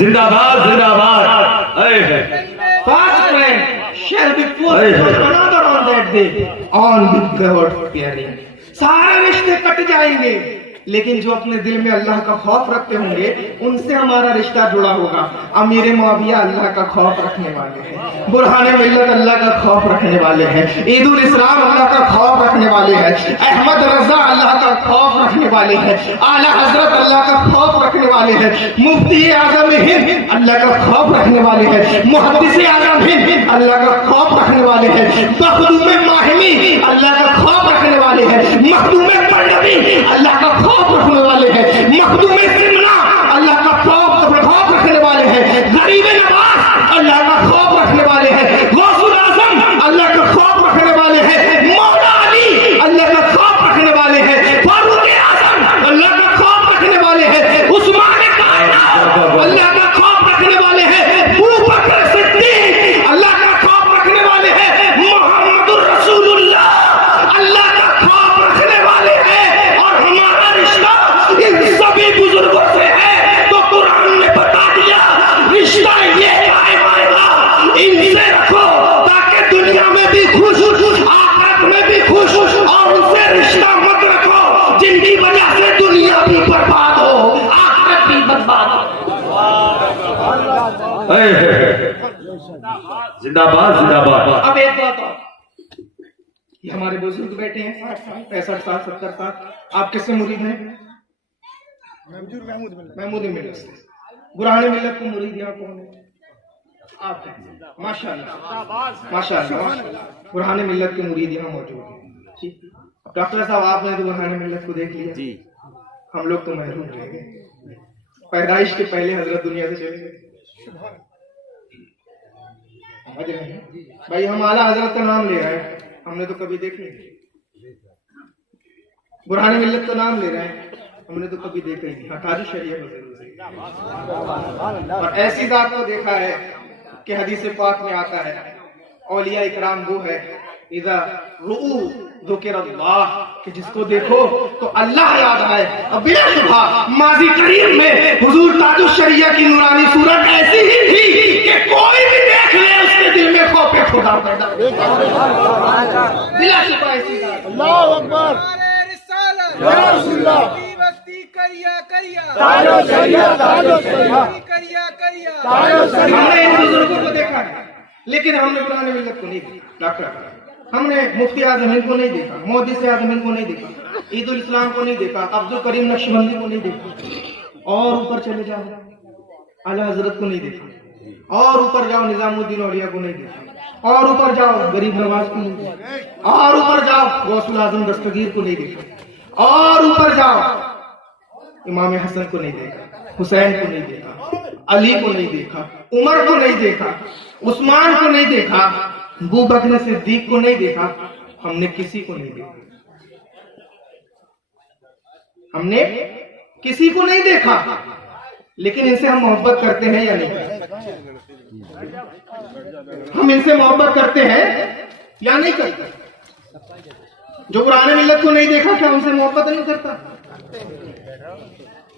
زندہ باد زندہ باد. Fast friend shall be forced for another on that day, on with God fearing. سارے رشتے کٹ جائیں گے لیکن جو اپنے دل میں اللہ کا خوف رکھتے ہوں گے ان سے ہمارا رشتہ جڑا ہوگا. امیر معاویہ اللہ کا خوف رکھنے والے ہیں, برہان ملت اللہ کا خوف رکھنے والے ہیں, عید الاسلام اللہ کا خوف رکھنے والے ہیں, احمد رضا اللہ کا خوف رکھنے والے ہیں, اعلیٰ حضرت اللہ کا خوف رکھنے والے ہیں, مفتی اعظم ہند اللہ کا خوف رکھنے والے ہیں, محدث اعظم ہند اللہ کا خوف رکھنے والے ہیں, مخدوم ماہمی اللہ کا خوف رکھنے والے ہیں, مخدوم پنڈوی اللہ کا خوف رکھنے والے ہیں, مخدوم سمنا اللہ کا خوف رکھنے والے ہیں, غریب نواز اللہ کا خوف رکھنے والے ہیں, غوث الاعظم اللہ کا خوف رکھنے والے ہیں, مولا علی اللہ کا خوف رکھنے والے ہیں, فاروق اعظم اللہ کا خوف رکھنے والے ہیں, عثمان کائنات اللہ کا خوف رکھنے والے ہیں, ابو بکر صدیق اللہ کا خوف رکھنے والے ہیں, محمد الرسول اللہ اللہ کا خوف رکھنے والے ہیں. اور ہمارا رشتہ ان سبھی بزرگوں سے ہے تو قرآن نے بتا دیا رشتہ یہ قائم آئے گا, ان سے رکھو تاکہ دنیا میں بھی خوش آخرت میں بھی خوش, اور ان سے رشتہ مت رکھو جن کی وجہ سے دنیا بھی برباد ہو آخرت بھی برباد ہو. زندہ باد زندہ باد. اب ایک بات اور, یہ ہمارے بزرگ بیٹھے ہیں 65 سال 70 سال, آپ کس سے مرید ہیں؟ محمود ملت سے. برہان ملت کو مرید یہاں کون ہے؟ آپ ہیں. ماشاءاللہ ماشاءاللہ, برہان ملت کے مرید یہاں موجود ہیں. ڈاکٹر صاحب آپ نے تو برہان ملت کو دیکھ لیا, ہم لوگ تو محروم رہ گئے. پیدائش کے پہلے حضرت دنیا سے چلے گئے. بھائی ہم اعلیٰ حضرت کا نام لے رہے ہیں, ہم نے تو کبھی دیکھا نہیں. برہان ملت کا نام لے رہے ہیں, ہم نے تو کبھی دیکھا ہی نہیں. حقاری شریعت اور ایسی ذات کو دیکھا ہے کہ حدیث پاک میں آتا ہے اولیاء اکرام وہ ہے اذا رؤوا ذکر اللہ, کہ جس کو دیکھو تو اللہ یاد آئے. اب بلا شبہ ماضی قریب میں حضور تاج الشریعہ کی نورانی صورت ایسی ہی تھی کہ کوئی بھی دیکھ لے اس کے دل میں خوف خدا پیدا ہو. بلا شبہ ایسی ذات. اللہ اکبر. یا رسول اللہ. ہم نے ان بزرگوں کو دیکھا ہے لیکن ہم نے برہان ملت کو نہیں دیکھا. ڈاکٹر ہم نے مفتی اعظم ہند کو نہیں دیکھا, محدث اعظم ہند کو نہیں دیکھا, عید الاسلام کو نہیں دیکھا, عبد الکریم نقشبندی کو نہیں دیکھا, اور اوپر چلے جاؤ اعلیٰ حضرت کو نہیں دیکھا, اور اوپر جاؤ نظام الدین اولیاء کو نہیں دیکھا, اور اوپر جاؤ غریب نواز کو نہیں دیکھا, اور اوپر جاؤ غوث الاعظم دستگیر کو نہیں دیکھا, اور اوپر جاؤ امام حسن کو نہیں دیکھا, حسین کو نہیں دیکھا, علی کو نہیں دیکھا, عمر کو نہیں دیکھا, عثمان کو نہیں دیکھا, ابو بکر صدیق کو نہیں دیکھا. ہم نے کسی کو نہیں دیکھا, ہم نے کسی کو نہیں دیکھا, لیکن ان سے ہم محبت کرتے ہیں یا نہیں؟ ہم ان سے محبت کرتے ہیں یا نہیں کرتے؟ جو قرآن ملت کو نہیں دیکھا کیا ان سے محبت نہیں کرتا؟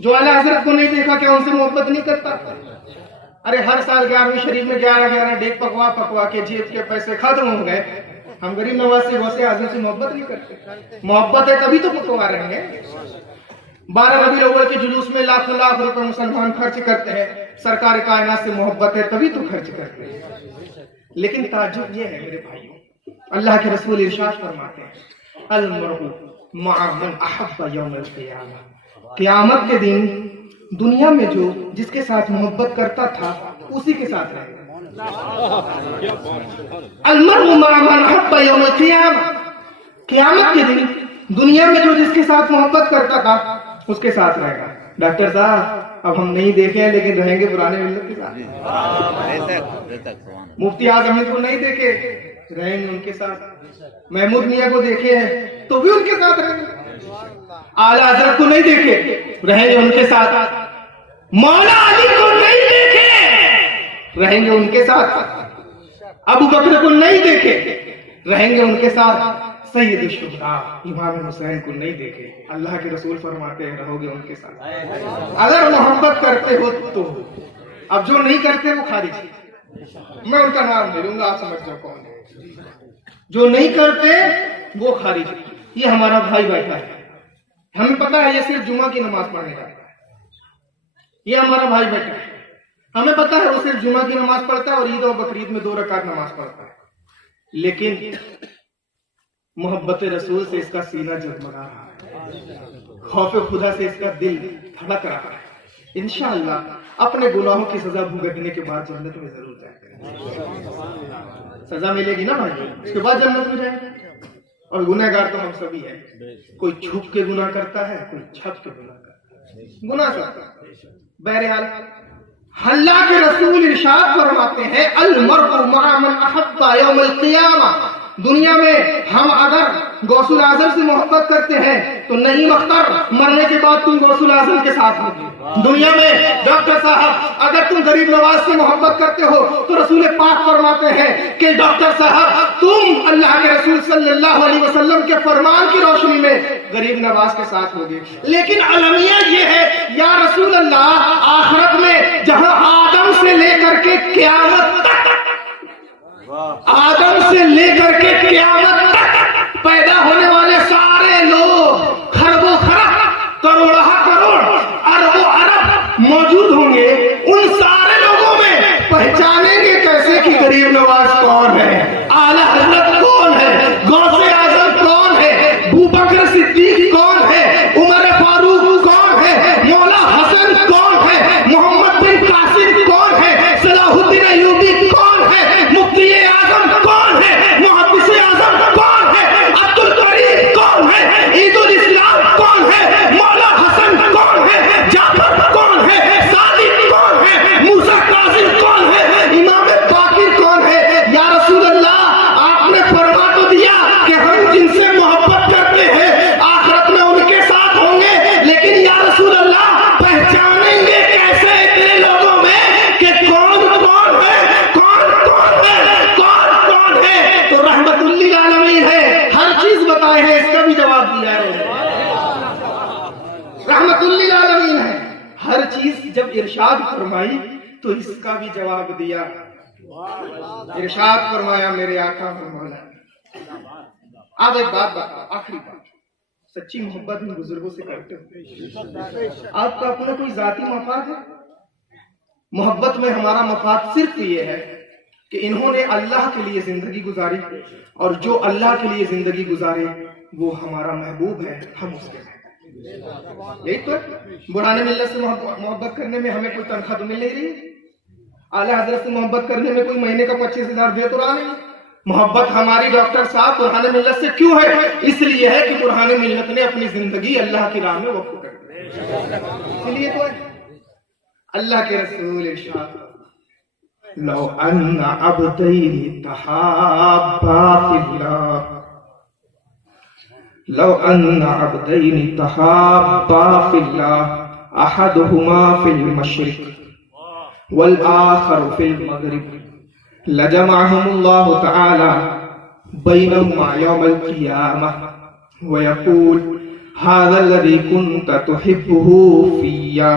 جو اعلیٰ حضرت کو نہیں دیکھا کیا ان سے محبت نہیں کرتا؟ ارے ہر سال 11ویں شریف میں 11 ڈیک پکوا کے جیب کے پیسے ختم ہو گئے. ہم غریب نواز سے غوث اعظم سے محبت نہیں کرتے. محبت ہے تبھی تو پکوا رہے ہیں. 12 ربیع الاول کے جلوس میں لاکھوں لاکھ روپے مسلمان خرچ کرتے ہیں. سرکار کائنات سے محبت ہے تبھی تو خرچ کرتے ہیں. لیکن تعجب یہ ہے میرے بھائیوں, اللہ کے رسول ارشاد فرماتے ہیں المرء مع من احب یوم القیامہ, قیامت کے دن دنیا میں جو جس کے ساتھ محبت کرتا تھا اسی کے ساتھ رہے گا. المرء مع من احب یوم القیامہ, قیامت کے دن دنیا میں جو جس کے ساتھ محبت کرتا تھا اس کے ساتھ رہے گا. ڈاکٹر صاحب اب ہم نہیں دیکھے ہیں لیکن رہیں گے پرانے ملت کے ساتھ. مفتی اعظم ہند کو نہیں دیکھے رہیں گے ان کے ساتھ. محمود میاں کو دیکھے ہیں تو بھی ان کے ساتھ رہیں گے. اعلیٰ حضرت کو نہیں دیکھے رہیں گے ان کے ساتھ. مولا علی کو نہیں دیکھے رہیں گے ان کے ساتھ. ابو بکر کو نہیں دیکھے رہیں گے ان کے ساتھ. سید الشہداء امام حسین کو نہیں دیکھے, اللہ کے رسول فرماتے ہیں رہو گے ان کے ساتھ. اگر محبت کرتے ہو تو اب جو نہیں کرتے وہ خارج ہے، میں ان کا نام نہیں لوں گا، آپ سمجھ جاؤ کون ہے۔ جو نہیں کرتے وہ خارج ہے۔ یہ ہمارا بھائی بیٹھا ہے، ہمیں پتا ہے یہ صرف جمعہ کی نماز پڑھنے جاتا ہے، یہ ہمارا بھائی بیٹھا ہے، ہمیں پتا ہے وہ صرف جمعہ کی نماز پڑھتا ہے اور عید اور بقرعید میں 2 رکعت نماز پڑھتا ہے، لیکن محبت رسول سے اس کا سینہ جگمگا رہا ہے، خوف خدا سے اس کا دل دھڑک رہا ہے۔ انشاءاللہ اپنے گناہوں کی سزا بھگتنے کے بعد جنت میں ضرور جائیں گے، سزا ملے گی نا بھائی، اس کے بعد جنت میں جائیں گے۔ اور گنہگار تو ہم سبھی ہیں، کوئی چھپ کے گناہ کرتا ہے، کوئی چھپ کے گناہ کرتا ہے، گناہ کرتا ہے۔ بہرحال اللہ کے رسول ارشاد فرماتے ہیں المرء مع من احب یوم القیامہ، دنیا میں ہم اگر غوث الاعظم سے محبت کرتے ہیں تو نعیم اختر مرنے کے بعد تم غوث الاعظم کے ساتھ ہوگے۔ دنیا میں ڈاکٹر صاحب اگر تم غریب نواز سے محبت کرتے ہو تو رسول پاک فرماتے ہیں کہ ڈاکٹر صاحب تم اللہ کے رسول صلی اللہ علیہ وسلم کے فرمان کی روشنی میں غریب نواز کے ساتھ ہوگے۔ لیکن المیہ یہ ہے یا رسول اللہ، آخرت میں جہاں آدم سے لے کر کے قیامت تک، آدم سے لے کر کے قیامت تک پیدا ہونے والے سارے لوگ، خربوں خرب، کروڑہ کروڑ، اربوں ارب موجود ہوں گے، ان سارے لوگوں میں پہچانیں گے کیسے کہ غریب نواز کون ہے، اعلیٰ حضرت کون ہے، غوث اعظم کون ہے، ابو بکر صدیق کون ہے، عمر فاروق کون ہے، مولا حسن کون ہے، محمد بن قاسم کون ہے، صلاح الدین ایوبی کون ہے، مفتی اعظم کون ہے، محدث اعظم کون ہے، عبد الکریم کون ہے، عید الاسلام کون ہے، مولا حسن کون ہے، جعفر کون ہے، صادق کون ہے، موسیٰ کاظم کون ہے، امام باقر کون ہے۔ یا رسول اللہ، آپ نے فرما تو دیا کہ ہم جن سے محبت کرتے ہیں آخرت میں ان کے ساتھ ہوں گے، لیکن یا رسول اللہ پہچانیں گے کیسے اتنے لوگوں میں کہ کون کون ہے، کون کون ہے، کون کون ہے؟ تو رحمت للعالمین ہے، ہر چیز بتائے ہیں، اس کا بھی جواب دیا ہے، رحمت للعالمین ہے، ہر چیز جب ارشاد فرمائی تو اس کا بھی جواب دیا۔ ارشاد فرمایا میرے آقا اور مولا۔ آپ ایک بات بتا، آخری بات، سچی محبت ان بزرگوں سے کرتے ہو، آپ کا اپنا کوئی ذاتی مفاد ہے؟ محبت میں ہمارا مفاد صرف یہ ہے کہ انہوں نے اللہ کے لیے زندگی گزاری، اور جو اللہ کے لیے زندگی گزارے وہ ہمارا محبوب ہے، ہم اس کے ہیں۔ یہی تو برہان ملت سے محبت کرنے میں ہمیں کوئی تنخواہ تو مل نہیں رہی، اعلیٰ حضرت سے محبت کرنے میں کوئی مہینے کا 25,000 دے تو رہا نہیں۔ محبت ہماری ڈاکٹر صاحب برہان ملت سے کیوں ہے؟ اس لیے ہے کہ برہان ملت نے اپنی زندگی اللہ کی راہ میں وقف کر دی، اس لیے تو ہے۔ اللہ کے رسول ارشاد لو ان عبدین تحابا فی اللہ، لو ان عبدین تحابا فی اللہ احدہما فی المشرق والآخر فی المغرب لجمعهم اللہ تعالی بینہما یوم القیامہ ویقول هذا الذي كنت تحبه فيا.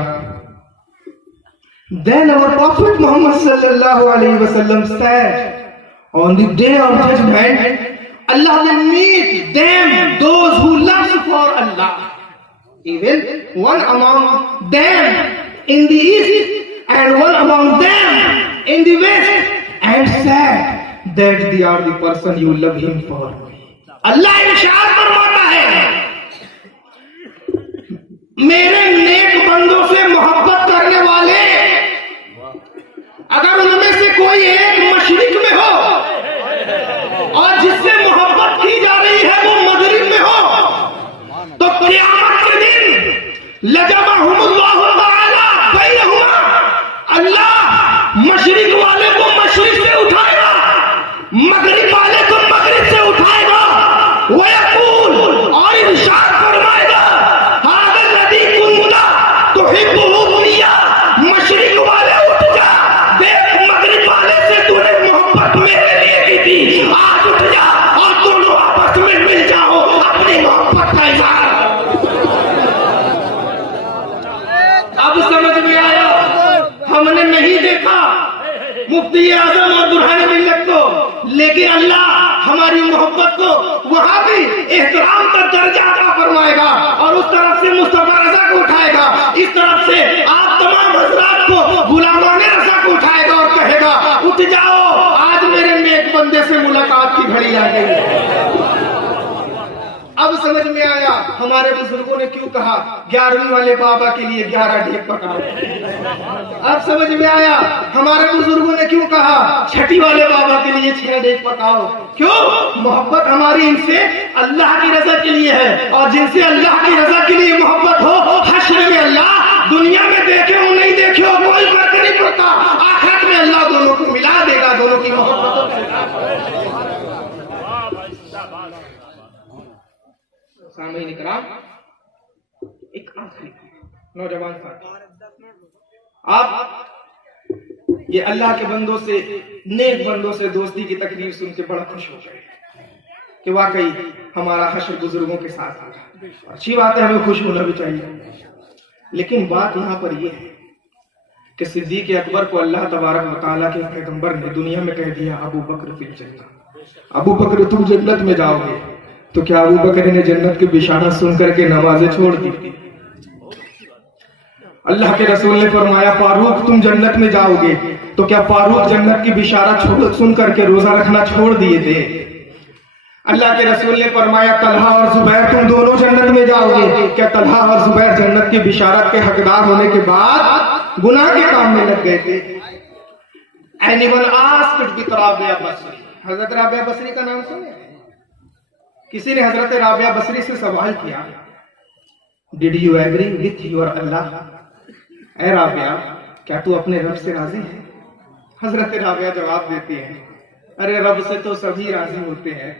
Then our Prophet Muhammad sallallahu alayhi wa sallam said, on the day of judgment, Allah will meet them, those who love for Allah, even one among them in the east and one among them in the west, and said that they are the person you love him for. Allah irshad فرماتا ہے میرے نیک بندوں سے محبت کرنے والے اگر ان میں سے کوئی ایک مشرق میں ہو اور جس سے محبت کی جا رہی ہے وہ مغرب میں ہو تو قیامت کے دن لجمعہم اللہ تعالی بینہما، اللہ مشرق والے کو مشرق سے اٹھائے گا، مغرب والے کو مغرب سے اٹھائے گا، وَيَقُولُ اور ارشاد فرمائے گا هَذَا الَّذِي كُنْتَ تُحِبُّهُ فِيَّا، مشرق والے اٹھ جا، دیکھ مغرب والے سے تو نے محبت میرے لیے کی تھی، آج اٹھ جا اور دونوں آپس میں مل جاؤ اپنی محبت کا اظہار۔ اب سمجھ میں آیا، ہم نے نہیں دیکھا ہماری محبت کو وہاں بھی احترام کا درجہ عطا فرمائے گا، اور اس طرف سے مصطفیٰ رضا کو اٹھائے گا، اس طرف سے آپ تمام حضرات کو غلامان رضا کو اٹھائے گا اور کہے گا اٹھ جاؤ، آج میرے نیک بندے سے ملاقات کی گھڑی آ گئی۔ اب سمجھ میں آیا ہمارے بزرگوں نے کیوں کہا 11ویں والے بابا کے لیے 11 ڈیگ پکاؤ۔ اب سمجھ میں آیا ہمارے بزرگوں نے کیوں کہا 6 والے بابا کے لیے 6 ڈیگ پکاؤ۔ کیوں؟ محبت ہماری ان سے اللہ کی رضا کے لیے ہے، اور جن سے اللہ کی رضا کے لیے محبت ہو، حشر میں اللہ دنیا میں دیکھے ہو نہیں دیکھے ہو کوئی فرق نہیں پڑتا، آخرت میں اللہ دونوں کو ملا دے گا، دونوں کی محبت ہو۔ سامعین اکرام، ایک آخری نوجوان ساتھی، آپ یہ اللہ کے بندوں سے، نیک بندوں سے دوستی کی تقریر سن کے بڑا خوش ہو گئے کہ واقعی ہمارا حشر بزرگوں کے ساتھ ہوگا۔ اچھی بات ہے، ہمیں خوش ہونا بھی چاہیے، لیکن بات یہاں پر یہ ہے کہ صدیق اکبر کو اللہ تبارک و تعالیٰ کے پیغمبر نے دنیا میں کہہ دیا ابو بکر فی الجنہ، ابو بکر تم جنت میں جاؤ گے، تو کیا ابو بکر نے جنت کی بشارت سن کر کے نمازیں چھوڑ دی؟ اللہ کے رسول نے فرمایا فاروق تم جنت میں جاؤ گے، تو کیا فاروق جنت کی بشارت سن کر کے روزہ رکھنا چھوڑ دیے تھے؟ اللہ کے رسول نے فرمایا طلحہ اور زبیر تم دونوں جنت میں جاؤ گے، کیا طلحہ اور زبیر جنت کی بشارت کے حقدار ہونے کے بعد گناہ کے کام میں لگ گئے تھے؟ Anyone asked with رابعہ بصری، حضرت رابعہ بصری کا نام سنے؟ کسی نے حضرت رابعہ بصری سے سوال کیا Did you agree with your Allah؟ اے رابعہ کیا تو اپنے رب سے راضی ہے؟ حضرت رابعہ جواب دیتی ہے ارے رب سے تو سبھی راضی ہوتے ہیں،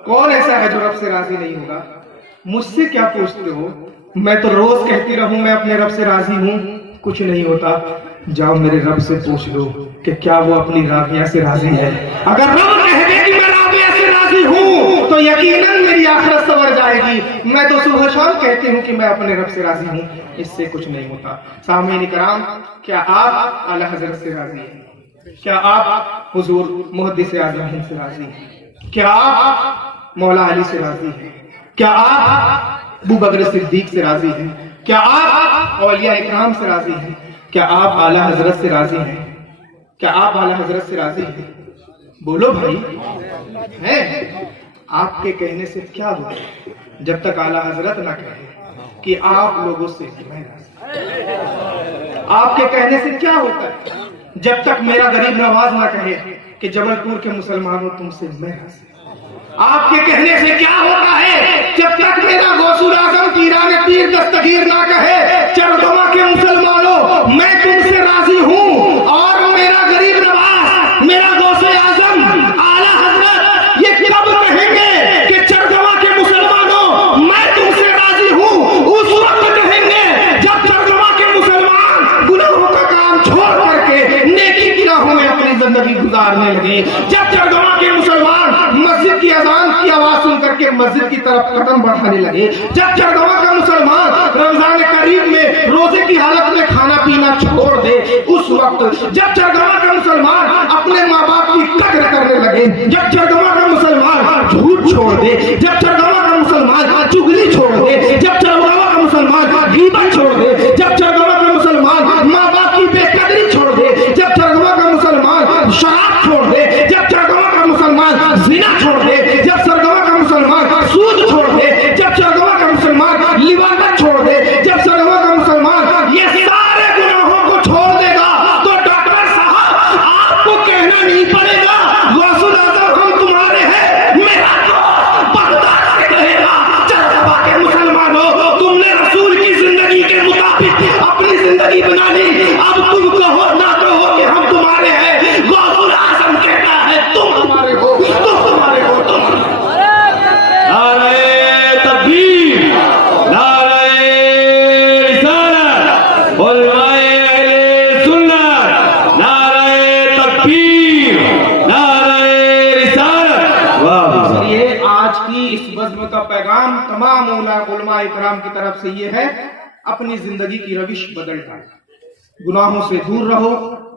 کون ایسا ہے جو رب سے راضی نہیں ہوگا؟ مجھ سے کیا پوچھتے ہو؟ میں تو روز کہتی رہوں میں اپنے رب سے راضی ہوں، کچھ نہیں ہوتا۔ جاؤ میرے رب سے پوچھ لو کہ کیا وہ اپنی رابعہ سے راضی ہے۔ اگر رب کہہ دے کہ میں رابعہ سے راضی ہوں تو یقیناً میری آخرت سنور جائے گی۔ میں تو صبح شام کہتی ہوں کہ میں اپنے رب سے راضی ہوں، اس سے کچھ نہیں ہوتا۔ سامعین کرام، کیا آپ اعلیٰ حضرت سے راضی ہیں؟ کیا آپ حضور محدث اعظم ہند سے راضی ہیں؟ کیا آپ مولا علی سے راضی ہیں؟ کیا آپ ابو بکر صدیق سے راضی ہیں؟ کیا آپ اولیاء اکرام سے راضی ہیں؟ کیا آپ اعلیٰ حضرت سے راضی ہیں؟ کیا آپ اعلیٰ حضرت سے راضی ہیں؟ بولو بھائی، ہیں؟ آپ کے کہنے سے کیا ہوگا جب تک اعلیٰ حضرت نہ کہے کہ آپ لوگوں سے میں راضی؟ آپ کے کہنے سے کیا ہوتا ہے جب تک میرا غریب نواز نہ کہے کہ جبل پور کے مسلمانوں تم سے میں راضی؟ آپ کے کہنے سے کیا ہوتا ہے جب تک میرا غوث الاعظم پیران پیر دستگیر نہ کہے چرگما کے مسلمانوں میں تم سے راضی ہوں، اور میرا غریب نواز، میرا غوث اعظم اعلیٰ حضرت یہ کب کہیں گے کہ چرگما کے مسلمانوں میں تم سے راضی ہوں؟ اس وقت کہیں گے جب چرگما کے مسلمان گناہوں کا کام چھوڑ کر کے نیکی کی راہوں میں اپنی زندگی گزارنے لگے، جب چرگما کے مسلمان مسجد کی اذان کی آواز سن کر کے مسجد کی طرف قدم بڑھانے لگے، جب چرگما کا مسلمان رمضان کریم میں روزے کی حالت میں کھانا پینا چھوڑ دے، اس وقت جب چرگما کا مسلمان اپنے ماں باپ کی قدر کرنے لگے، جب چرگما کا مسلمان جھوٹ چھوڑ دے، جب چرگما کا مسلمان چغلی چھوڑ دے، جب چرگما کا مسلمان غیبت چھوڑ دے، جب چرگما کا مسلمان ماں باپ کی بے قدری چھوڑ دے، جب چرگما کا مسلمان شراب چھوڑ دے، جب چرگما کا مسلمان زنا چھوڑ دے، جب چرگما کا مسلمان سود چھوڑ دے، جب چرگما کا مسلمان لواطت چھوڑ دے، جب چرگما کا مسلمان یہ سارے گناہوں کو چھوڑ دے گا، تو ڈاکٹر صاحب آپ کو کہنا نہیں پڑے گا غوث الاعظم ہم تمہارے ہیں، میرا دوست بغداد سے کہے گا چرگما کے مسلمانوں تم نے رسول کی زندگی کے مطابق اپنی زندگی بنا لی، اب تم کہو نہ کہو کہ ہم تمہارے ہیں، غوث الاعظم کہتا ہے تم ہمارے ہو، تم ہمارے ہو، تم نعرہ تکبیر، نعرہ رسالت، علماء اہل سنت، نعرہ تکبیر، نعرہ رسالت۔ واہ! یہ آج کی اس بزم کا پیغام تمام علماء اکرام کی طرف سے یہ ہے، اپنی زندگی کی روش بدل کر گناہوں سے دور رہو،